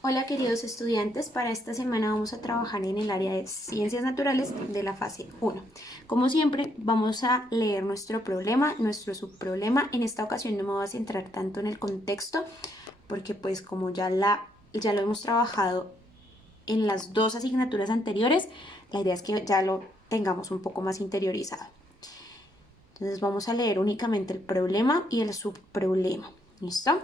Hola queridos estudiantes, para esta semana vamos a trabajar en el área de Ciencias Naturales de la fase 1. Como siempre, vamos a leer nuestro problema, nuestro subproblema. En esta ocasión no me voy a centrar tanto en el contexto, porque pues como ya lo hemos trabajado en las dos asignaturas anteriores, la idea es que ya lo tengamos un poco más interiorizado. Entonces vamos a leer únicamente el problema y el subproblema. ¿Listo?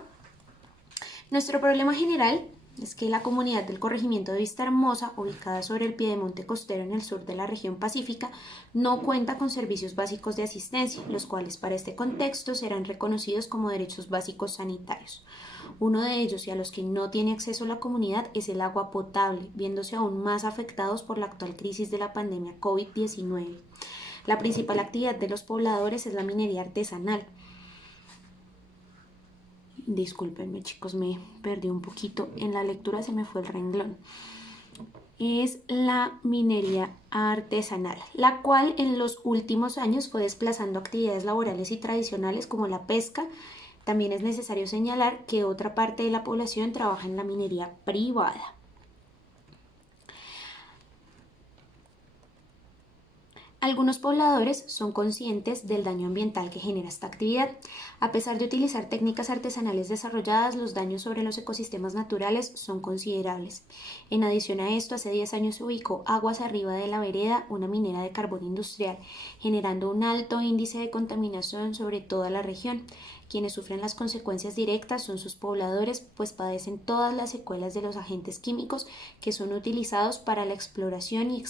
Nuestro problema general es que la comunidad del corregimiento de Vista Hermosa, ubicada sobre el piedemonte costero en el sur de la región pacífica, no cuenta con servicios básicos de asistencia, los cuales para este contexto serán reconocidos como derechos básicos sanitarios. Uno de ellos, y a los que no tiene acceso la comunidad, es el agua potable, viéndose aún más afectados por la actual crisis de la pandemia COVID-19. La principal actividad de los pobladores es la minería artesanal. Discúlpenme chicos, me perdí un poquito en la lectura, se me fue el renglón. Es la minería artesanal, la cual en los últimos años fue desplazando actividades laborales y tradicionales como la pesca. También es necesario señalar que otra parte de la población trabaja en la minería privada. Algunos pobladores son conscientes del daño ambiental que genera esta actividad. A pesar de utilizar técnicas artesanales desarrolladas, los daños sobre los ecosistemas naturales son considerables. En adición a esto, hace 10 años se ubicó aguas arriba de la vereda una minera de carbón industrial, generando un alto índice de contaminación sobre toda la región. Quienes sufren las consecuencias directas son sus pobladores, pues padecen todas las secuelas de los agentes químicos que son utilizados para la exploración y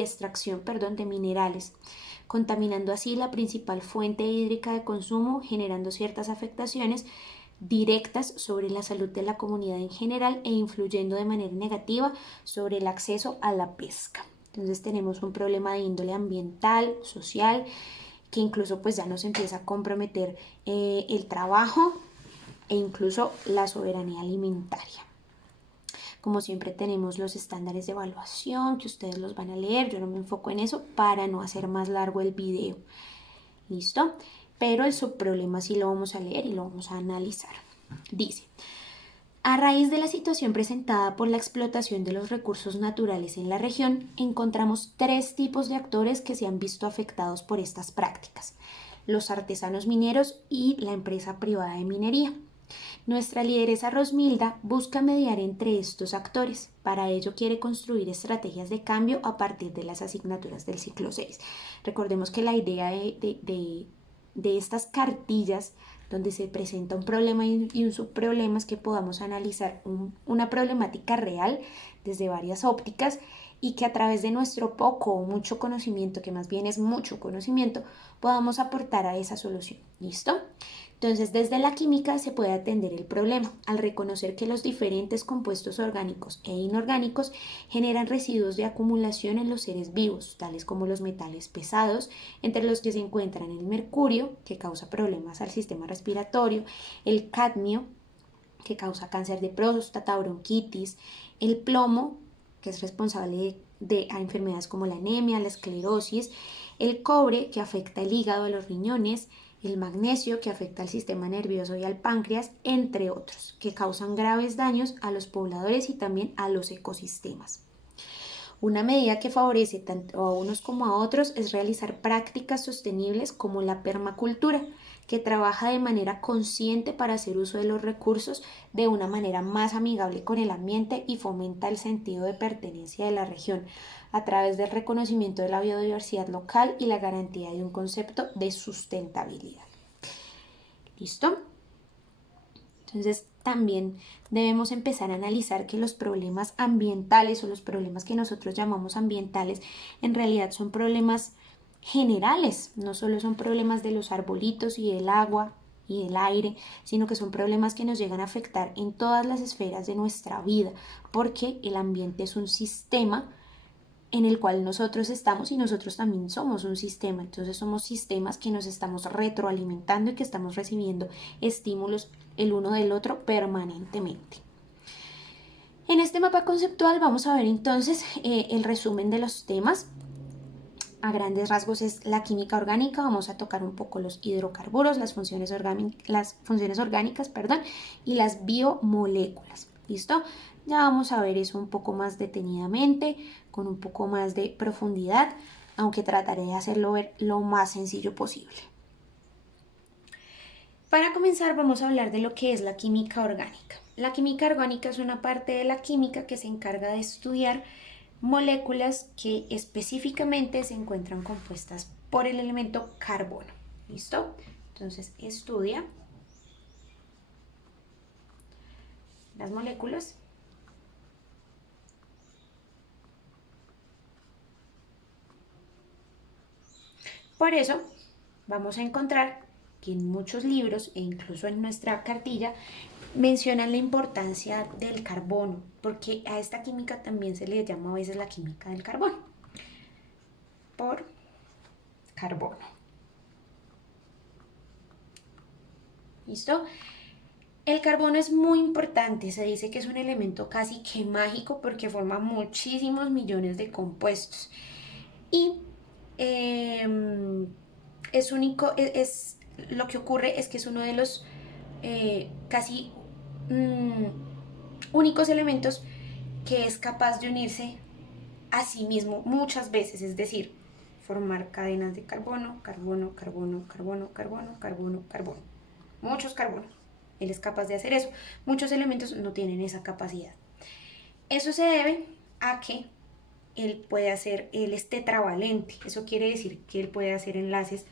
extracción de minerales, contaminando así la principal fuente hídrica de consumo, generando ciertas afectaciones directas sobre la salud de la comunidad en general e influyendo de manera negativa sobre el acceso a la pesca. Entonces tenemos un problema de índole ambiental, social, que incluso pues ya nos empieza a comprometer el trabajo e incluso la soberanía alimentaria. Como siempre tenemos los estándares de evaluación que ustedes los van a leer, yo no me enfoco en eso para no hacer más largo el video. ¿Listo? Pero el subproblema sí lo vamos a leer y lo vamos a analizar. Dice: a raíz de la situación presentada por la explotación de los recursos naturales en la región, encontramos tres tipos de actores que se han visto afectados por estas prácticas: los artesanos mineros y la empresa privada de minería. Nuestra lideresa Rosmilda busca mediar entre estos actores. Para ello quiere construir estrategias de cambio a partir de las asignaturas del ciclo 6. Recordemos que la idea de estas cartillas donde se presenta un problema y un subproblema es que podamos analizar una problemática real desde varias ópticas y que a través de nuestro poco o mucho conocimiento, que más bien es mucho conocimiento, podamos aportar a esa solución. ¿Listo? Entonces, desde la química se puede atender el problema al reconocer que los diferentes compuestos orgánicos e inorgánicos generan residuos de acumulación en los seres vivos, tales como los metales pesados, entre los que se encuentran el mercurio, que causa problemas al sistema respiratorio, el cadmio, que causa cáncer de próstata, bronquitis, el plomo, que es responsable de enfermedades como la anemia, la esclerosis, el cobre, que afecta el hígado, a los riñones, el magnesio, que afecta al sistema nervioso y al páncreas, entre otros, que causan graves daños a los pobladores y también a los ecosistemas. Una medida que favorece tanto a unos como a otros es realizar prácticas sostenibles como la permacultura, que trabaja de manera consciente para hacer uso de los recursos de una manera más amigable con el ambiente y fomenta el sentido de pertenencia de la región a través del reconocimiento de la biodiversidad local y la garantía de un concepto de sustentabilidad. ¿Listo? Entonces también debemos empezar a analizar que los problemas ambientales o los problemas que nosotros llamamos ambientales en realidad son problemas generales, no solo son problemas de los arbolitos y del agua y del aire, sino que son problemas que nos llegan a afectar en todas las esferas de nuestra vida, porque el ambiente es un sistema en el cual nosotros estamos y nosotros también somos un sistema. Entonces somos sistemas que nos estamos retroalimentando y que estamos recibiendo estímulos el uno del otro permanentemente. En este mapa conceptual vamos a ver entonces el resumen de los temas. A grandes rasgos es la química orgánica, vamos a tocar un poco los hidrocarburos, las funciones orgánicas y las biomoléculas. ¿Listo? Ya vamos a ver eso un poco más detenidamente, con un poco más de profundidad, aunque trataré de hacerlo ver lo más sencillo posible. Para comenzar vamos a hablar de lo que es la química orgánica. La química orgánica es una parte de la química que se encarga de estudiar moléculas que específicamente se encuentran compuestas por el elemento carbono. ¿Listo? Entonces estudia las moléculas por eso vamos a encontrar que en muchos libros e incluso en nuestra cartilla mencionan la importancia del carbono, porque a esta química también se le llama a veces la química del carbono, por carbono. ¿Listo? El carbono es muy importante, se dice que es un elemento casi que mágico porque forma muchísimos millones de compuestos y es único, lo que ocurre es que es uno de los casi únicos elementos que es capaz de unirse a sí mismo muchas veces, es decir, formar cadenas de carbono, carbono, carbono, carbono, carbono, carbono, carbono. Muchos carbonos. Él es capaz de hacer eso. Muchos elementos no tienen esa capacidad. Eso se debe a que él es tetravalente. Eso quiere decir que él puede hacer enlaces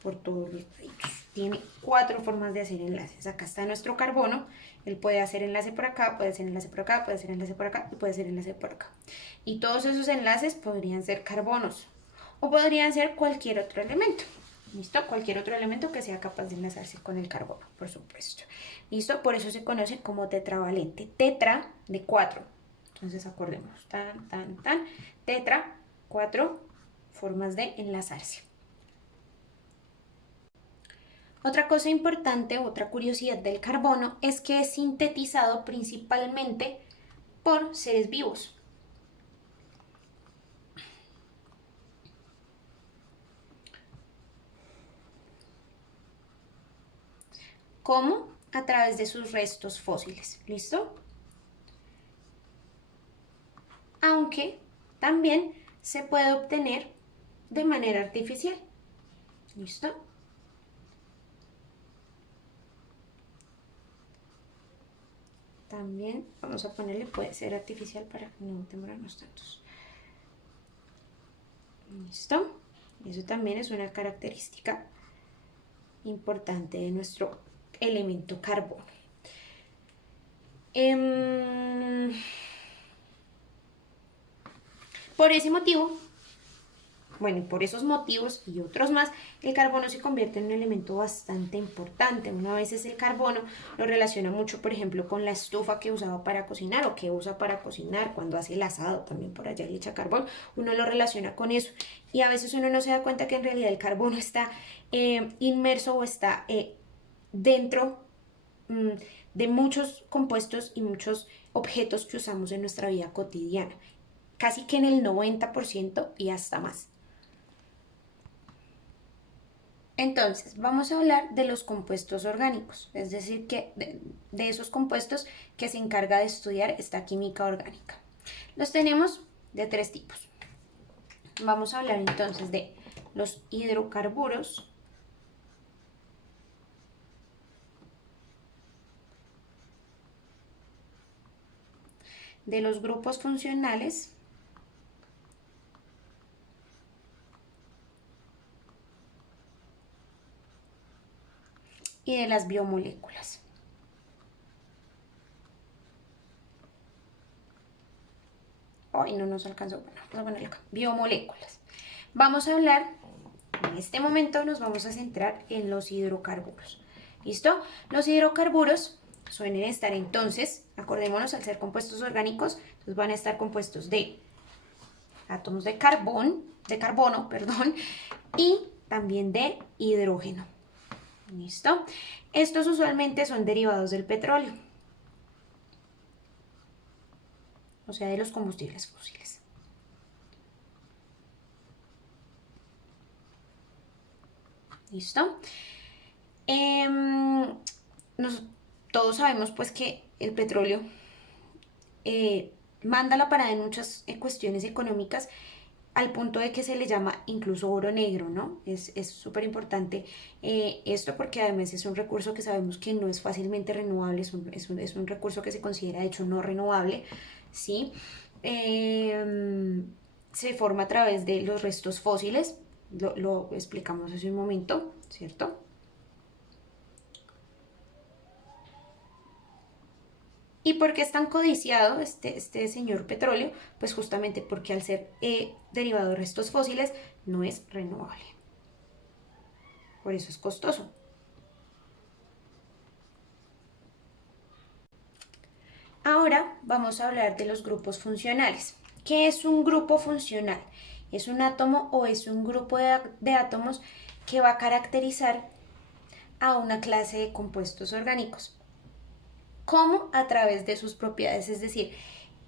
por todos los lados. Tiene 4 formas de hacer enlaces. Acá está nuestro carbono. Él puede hacer enlace por acá, puede hacer enlace por acá, puede hacer enlace por acá y puede hacer enlace por acá. Y todos esos enlaces podrían ser carbonos o podrían ser cualquier otro elemento. ¿Listo? Cualquier otro elemento que sea capaz de enlazarse con el carbono, por supuesto. ¿Listo? Por eso se conoce como tetravalente. Tetra de 4. Entonces acordemos. Tan, tan, tan. Tetra, 4 formas de enlazarse. Otra cosa importante, otra curiosidad del carbono es que es sintetizado principalmente por seres vivos. ¿Cómo? A través de sus restos fósiles. ¿Listo? Aunque también se puede obtener de manera artificial. ¿Listo? También vamos a ponerle puede ser artificial para no demorarnos tantos. ¿Listo? Eso también es una característica importante de nuestro elemento carbono. Por ese motivo, bueno, y por esos motivos y otros más, el carbono se convierte en un elemento bastante importante. Una vez el carbono lo relaciona mucho, por ejemplo, con la estufa que usaba para cocinar o que usa para cocinar, cuando hace el asado también por allá le echa carbón, uno lo relaciona con eso. Y a veces uno no se da cuenta que en realidad el carbono está inmerso o está dentro de muchos compuestos y muchos objetos que usamos en nuestra vida cotidiana. Casi que en el 90% y hasta más. Entonces, vamos a hablar de los compuestos orgánicos, es decir, que de esos compuestos que se encarga de estudiar esta química orgánica. Los tenemos de 3 tipos. Vamos a hablar entonces de los hidrocarburos, de los grupos funcionales y de las biomoléculas. Hoy no nos alcanzó, bueno, vamos a ponerlo acá, biomoléculas. Vamos a hablar, en este momento nos vamos a centrar en los hidrocarburos. ¿Listo? Los hidrocarburos suelen estar entonces, acordémonos, al ser compuestos orgánicos, entonces van a estar compuestos de átomos de carbono, perdón, y también de hidrógeno. ¿Listo? Estos usualmente son derivados del petróleo, o sea, de los combustibles fósiles. ¿Listo? Todos sabemos pues que el petróleo manda la parada en muchas cuestiones económicas, al punto de que se le llama incluso oro negro, ¿no? Es súper importante esto, porque además es un recurso que sabemos que no es fácilmente renovable, es un recurso que se considera de hecho no renovable, ¿sí? Se forma a través de los restos fósiles, lo explicamos hace un momento, ¿cierto? ¿Y por qué es tan codiciado este señor petróleo? Pues justamente porque al ser derivado de restos fósiles no es renovable. Por eso es costoso. Ahora vamos a hablar de los grupos funcionales. ¿Qué es un grupo funcional? Es un átomo o es un grupo de átomos que va a caracterizar a una clase de compuestos orgánicos. ¿Cómo? A través de sus propiedades, es decir,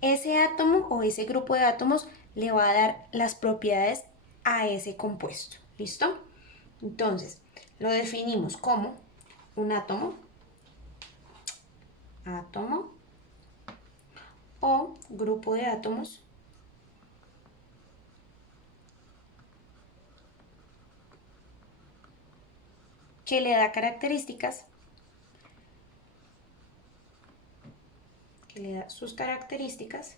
ese átomo o ese grupo de átomos le va a dar las propiedades a ese compuesto. ¿Listo? Entonces, lo definimos como un átomo o grupo de átomos que le da características, que le da sus características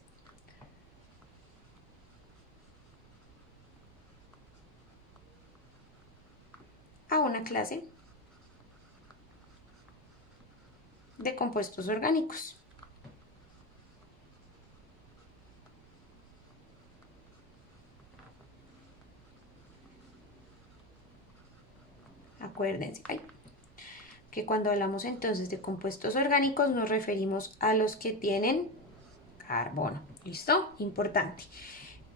a una clase de compuestos orgánicos. Acuérdense que cuando hablamos entonces de compuestos orgánicos nos referimos a los que tienen carbono. ¿Listo? Importante.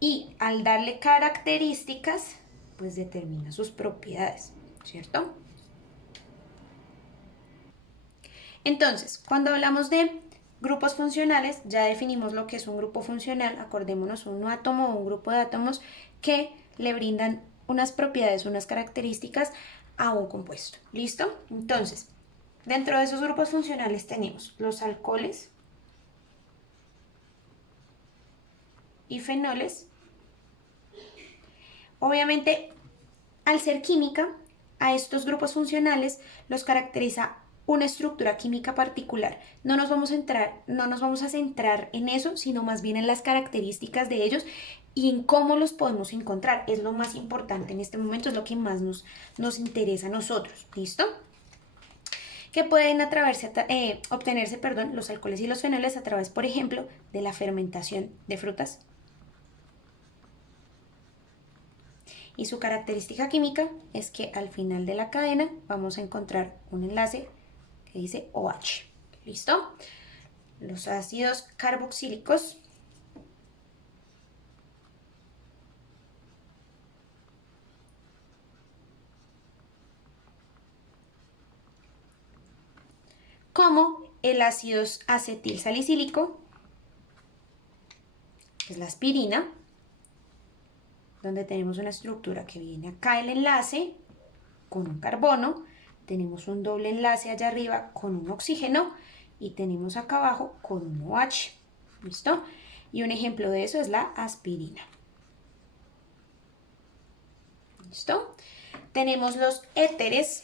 Y al darle características, pues determina sus propiedades, ¿cierto? Entonces, cuando hablamos de grupos funcionales, ya definimos lo que es un grupo funcional. Acordémonos, un átomo o un grupo de átomos que le brindan unas propiedades, unas características a un compuesto. ¿Listo? Entonces, dentro de esos grupos funcionales tenemos los alcoholes y fenoles. Obviamente, al ser química, a estos grupos funcionales los caracteriza una estructura química particular. No nos vamos a centrar en eso, sino más bien en las características de ellos y en cómo los podemos encontrar. Es lo más importante en este momento, es lo que más nos interesa a nosotros. ¿Listo? Que pueden obtenerse los alcoholes y los fenoles a través, por ejemplo, de la fermentación de frutas. Y su característica química es que al final de la cadena vamos a encontrar un enlace que dice OH. ¿Listo? Los ácidos carboxílicos como el ácido acetil salicílico, que es la aspirina, donde tenemos una estructura que viene acá el enlace con un carbono, tenemos un doble enlace allá arriba con un oxígeno y tenemos acá abajo con un OH. ¿Listo? Y un ejemplo de eso es la aspirina. ¿Listo? Tenemos los éteres,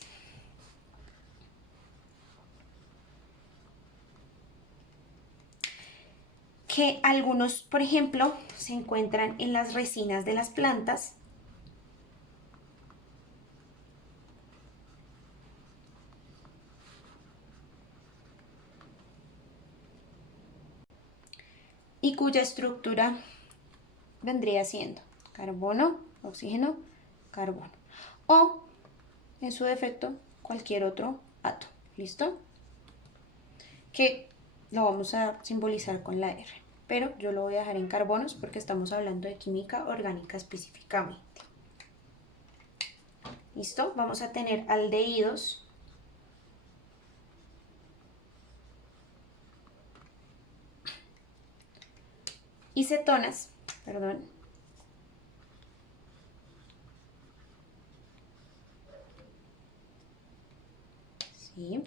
que algunos, por ejemplo, se encuentran en las resinas de las plantas. Y cuya estructura vendría siendo carbono, oxígeno, carbono. O, en su defecto, cualquier otro átomo. ¿Listo? Que lo vamos a simbolizar con la R. Pero yo lo voy a dejar en carbonos porque estamos hablando de química orgánica específicamente. ¿Listo? Vamos a tener aldehídos y cetonas, perdón. ¿Sí?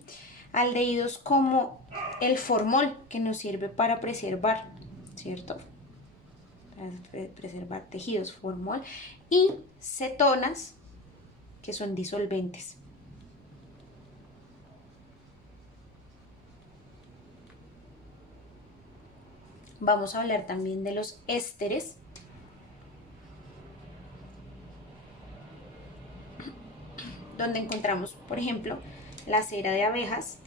Aldehídos como el formol, que nos sirve para preservar, ¿cierto? Para preservar tejidos, formol, y cetonas, que son disolventes. Vamos a hablar también de los ésteres, donde encontramos, por ejemplo, la cera de abejas,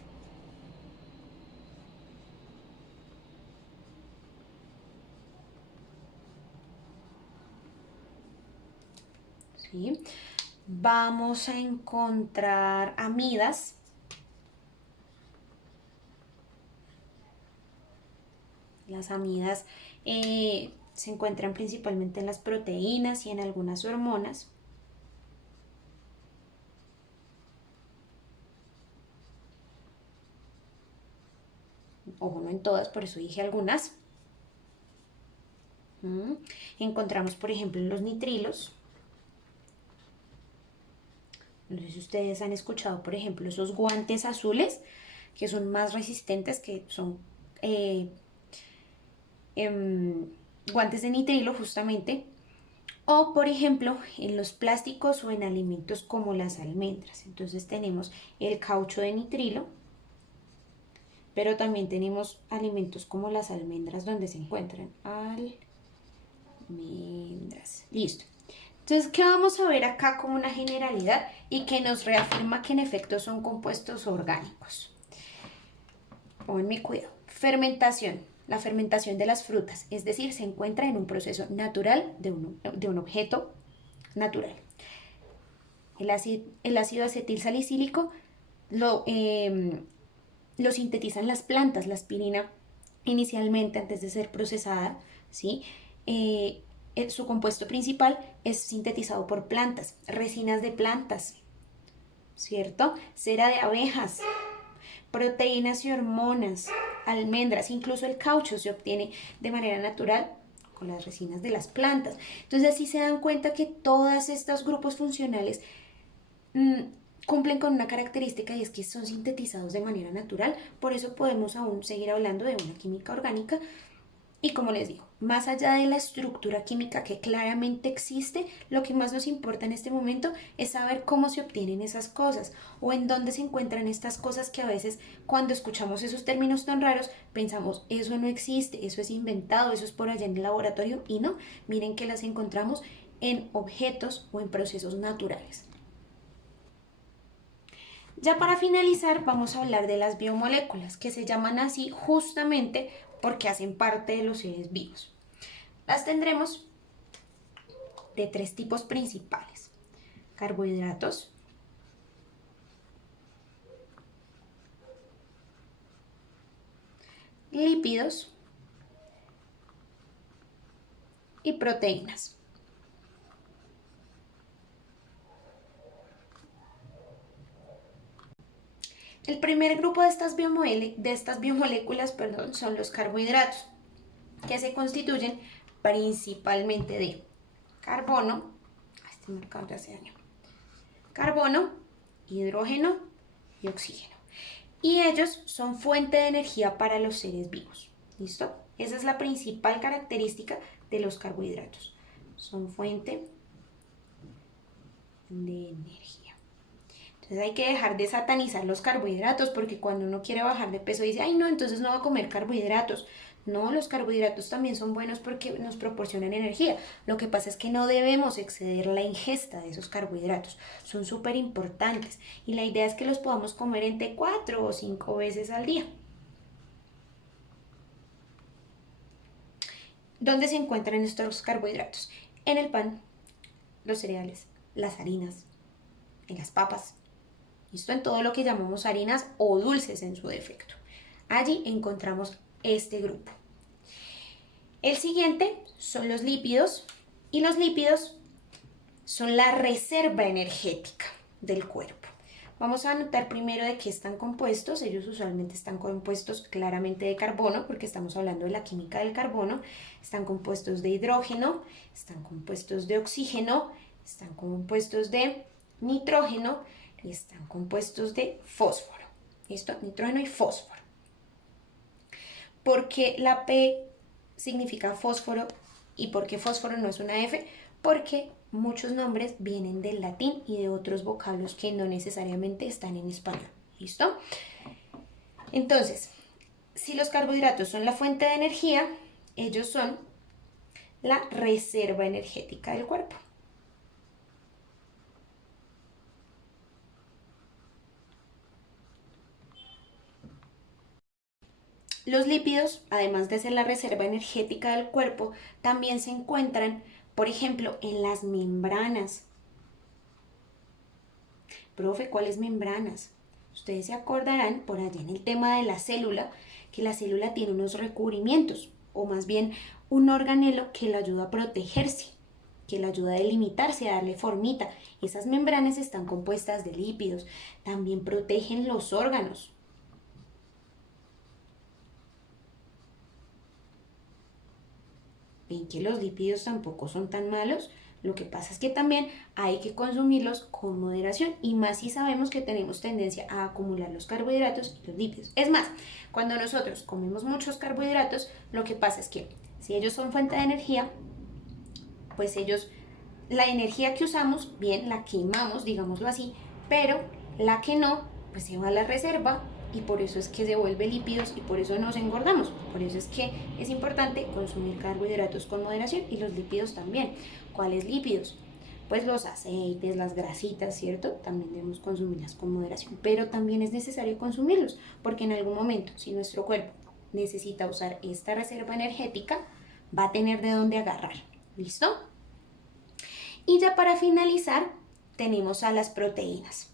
¿sí? Vamos a encontrar amidas, las amidas se encuentran principalmente en las proteínas y en algunas hormonas. Ojo, no en todas, por eso dije algunas. Encontramos, por ejemplo, los nitrilos. No sé si ustedes han escuchado, por ejemplo, esos guantes azules que son más resistentes, que son guantes de nitrilo justamente. O, por ejemplo, en los plásticos o en alimentos como las almendras. Entonces tenemos el caucho de nitrilo, pero también tenemos alimentos como las almendras donde se encuentran almendras. Listo. Entonces, ¿qué vamos a ver acá como una generalidad y que nos reafirma que en efecto son compuestos orgánicos? Pónganme cuidado. Fermentación. La fermentación de las frutas, es decir, se encuentra en un proceso natural de un objeto natural. El ácido acetil salicílico lo sintetizan las plantas, la aspirina inicialmente antes de ser procesada, ¿sí? Su compuesto principal es sintetizado por plantas, resinas de plantas, ¿cierto? Cera de abejas, proteínas y hormonas, almendras, incluso el caucho se obtiene de manera natural con las resinas de las plantas. Entonces así se dan cuenta que todos estos grupos funcionales cumplen con una característica y es que son sintetizados de manera natural. Por eso podemos aún seguir hablando de una química orgánica. Y como les digo, más allá de la estructura química que claramente existe, lo que más nos importa en este momento es saber cómo se obtienen esas cosas o en dónde se encuentran estas cosas que a veces cuando escuchamos esos términos tan raros pensamos, eso no existe, eso es inventado, eso es por allá en el laboratorio, y no, miren que las encontramos en objetos o en procesos naturales. Ya para finalizar vamos a hablar de las biomoléculas, que se llaman así justamente porque hacen parte de los seres vivos. Las tendremos de tres tipos principales: carbohidratos, lípidos y proteínas. El primer grupo de estas biomoléculas son los carbohidratos, que se constituyen principalmente de carbono, este marcador ya se dañó, carbono, hidrógeno y oxígeno. Y ellos son fuente de energía para los seres vivos. ¿Listo? Esa es la principal característica de los carbohidratos. Son fuente de energía. Entonces hay que dejar de satanizar los carbohidratos, porque cuando uno quiere bajar de peso dice, ay no, entonces no va a comer carbohidratos. No, los carbohidratos también son buenos porque nos proporcionan energía. Lo que pasa es que no debemos exceder la ingesta de esos carbohidratos. Son súper importantes y la idea es que los podamos comer entre 4 o 5 veces al día. ¿Dónde se encuentran estos carbohidratos? En el pan, los cereales, las harinas, en las papas. Esto en todo lo que llamamos harinas o dulces en su defecto. Allí encontramos este grupo. El siguiente son los lípidos, y los lípidos son la reserva energética del cuerpo. Vamos a anotar primero de qué están compuestos. Ellos usualmente están compuestos claramente de carbono, porque estamos hablando de la química del carbono. Están compuestos de hidrógeno, están compuestos de oxígeno, están compuestos de nitrógeno y están compuestos de fósforo. ¿Listo? Nitrógeno y fósforo. ¿Por qué la P significa fósforo y por qué fósforo no es una F? Porque muchos nombres vienen del latín y de otros vocablos que no necesariamente están en español. ¿Listo? Entonces, si los carbohidratos son la fuente de energía, ellos son la reserva energética del cuerpo. Los lípidos, además de ser la reserva energética del cuerpo, también se encuentran, por ejemplo, en las membranas. Profe, ¿cuáles membranas? Ustedes se acordarán por allá en el tema de la célula, que la célula tiene unos recubrimientos, o más bien un organelo que la ayuda a protegerse, que la ayuda a delimitarse, a darle formita. Esas membranas están compuestas de lípidos, también protegen los órganos. Ven que los lípidos tampoco son tan malos. Lo que pasa es que también hay que consumirlos con moderación y más si sabemos que tenemos tendencia a acumular los carbohidratos y los lípidos. Es más, cuando nosotros comemos muchos carbohidratos, lo que pasa es que si ellos son fuente de energía, pues ellos, la energía que usamos, bien, la quemamos, digámoslo así, pero la que no, pues se va a la reserva y por eso es que se vuelve lípidos y por eso nos engordamos. Por eso es que es importante consumir carbohidratos con moderación y los lípidos también. ¿Cuáles lípidos? Pues los aceites, las grasitas, ¿cierto? También debemos consumirlas con moderación, pero también es necesario consumirlos porque en algún momento, si nuestro cuerpo necesita usar esta reserva energética, va a tener de dónde agarrar. ¿Listo? Y ya para finalizar, tenemos a las proteínas.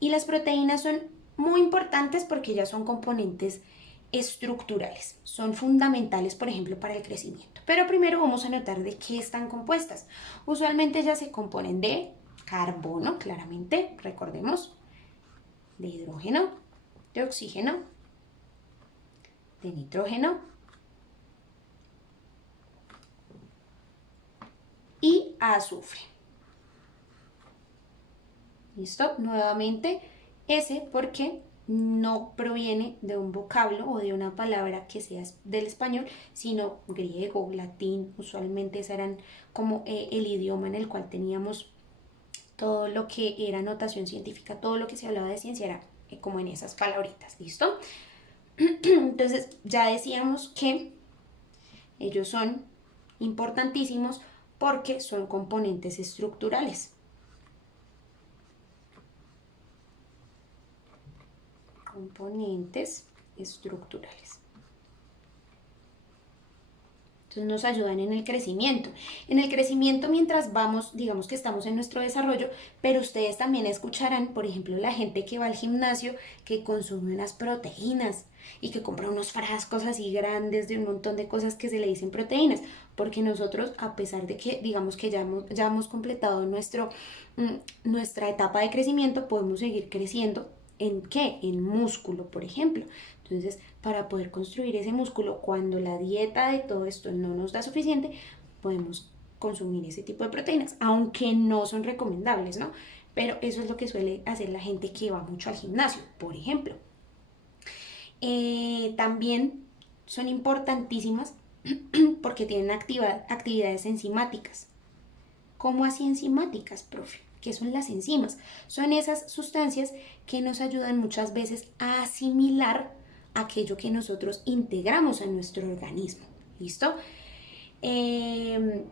Y las proteínas son muy importantes porque ya son componentes estructurales. Son fundamentales, por ejemplo, para el crecimiento. Pero primero vamos a notar de qué están compuestas. Usualmente ya se componen de carbono, claramente, recordemos, de hidrógeno, de oxígeno, de nitrógeno y azufre. ¿Listo? Nuevamente, ese porque no proviene de un vocablo o de una palabra que sea del español, sino griego, latín. Usualmente ese eran como el idioma en el cual teníamos todo lo que era notación científica, todo lo que se hablaba de ciencia era como en esas palabritas. ¿Listo? Entonces, ya decíamos que ellos son importantísimos porque son componentes estructurales. Componentes estructurales. Entonces nos ayudan en el crecimiento. En el crecimiento mientras vamos, digamos que estamos en nuestro desarrollo, pero ustedes también escucharán, por ejemplo, la gente que va al gimnasio, que consume unas proteínas y que compra unos frascos así grandes de un montón de cosas que se le dicen proteínas, porque nosotros, a pesar de que digamos que ya hemos completado nuestra etapa de crecimiento, podemos seguir creciendo. ¿En qué? En músculo, por ejemplo. Entonces, para poder construir ese músculo, cuando la dieta de todo esto no nos da suficiente, podemos consumir ese tipo de proteínas, aunque no son recomendables, ¿no? Pero eso es lo que suele hacer la gente que va mucho al gimnasio, por ejemplo. También son importantísimas porque tienen actividades enzimáticas. ¿Cómo así enzimáticas, profe? ¿Qué son las enzimas? Son esas sustancias que nos ayudan muchas veces a asimilar aquello que nosotros integramos a nuestro organismo. ¿Listo?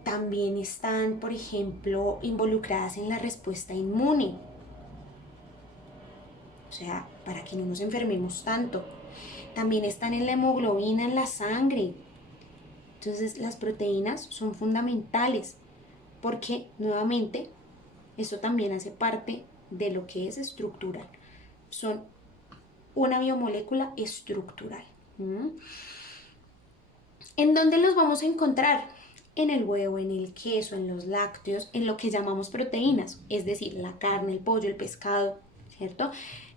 También están, por ejemplo, involucradas en la respuesta inmune. O sea, para que no nos enfermemos tanto. También están en la hemoglobina, en la sangre. Entonces, las proteínas son fundamentales porque, nuevamente, eso también hace parte de lo que es estructural. Son una biomolécula estructural. ¿En dónde los vamos a encontrar? En el huevo, en el queso, en los lácteos, en lo que llamamos proteínas, es decir, la carne, el pollo, el pescado, ¿cierto?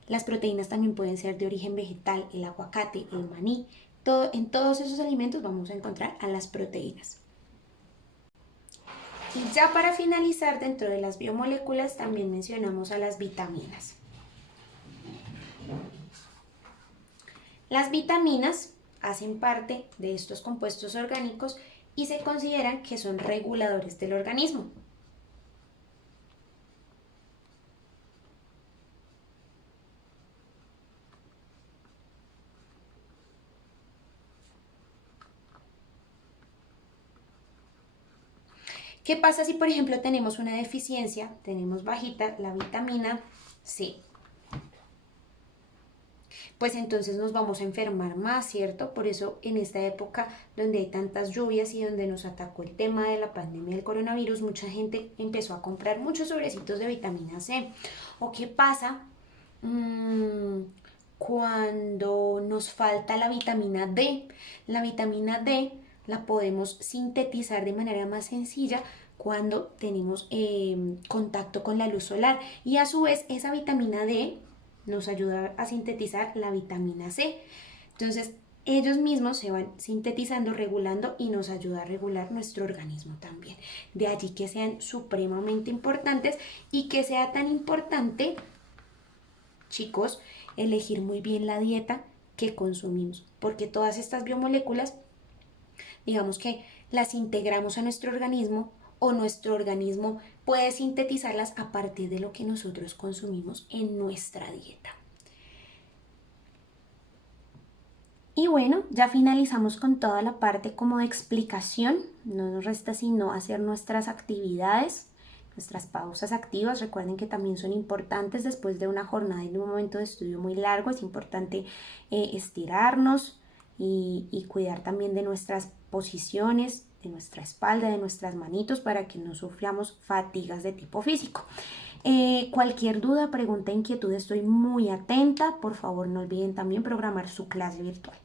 Las proteínas también pueden ser de origen vegetal, el aguacate, el maní. En todos esos alimentos vamos a encontrar a las proteínas. Y ya para finalizar, dentro de las biomoléculas también mencionamos a las vitaminas. Las vitaminas, hacen parte de estos compuestos orgánicos y se consideran que son reguladores del organismo. ¿Qué pasa si, por ejemplo, tenemos una deficiencia, tenemos bajita la vitamina C? Pues entonces nos vamos a enfermar más, ¿cierto? Por eso en esta época donde hay tantas lluvias y donde nos atacó el tema de la pandemia del coronavirus, mucha gente empezó a comprar muchos sobrecitos de vitamina C. ¿O qué pasa cuando nos falta la vitamina D? La vitamina D la podemos sintetizar de manera más sencilla cuando tenemos contacto con la luz solar, y a su vez esa vitamina D nos ayuda a sintetizar la vitamina C. Entonces ellos mismos se van sintetizando, regulando, y nos ayuda a regular nuestro organismo también. De allí que sean supremamente importantes y que sea tan importante, chicos, elegir muy bien la dieta que consumimos, porque todas estas biomoléculas, digamos que las integramos a nuestro organismo, o nuestro organismo puede sintetizarlas a partir de lo que nosotros consumimos en nuestra dieta. Y bueno, ya finalizamos con toda la parte como de explicación. No nos resta sino hacer nuestras actividades, nuestras pausas activas. Recuerden que también son importantes después de una jornada y de un momento de estudio muy largo. Es importante estirarnos y cuidar también de nuestras posiciones, de nuestra espalda, de nuestras manitos, para que no suframos fatigas de tipo físico. Cualquier duda, pregunta, inquietud, estoy muy atenta. Por favor, no olviden también programar su clase virtual.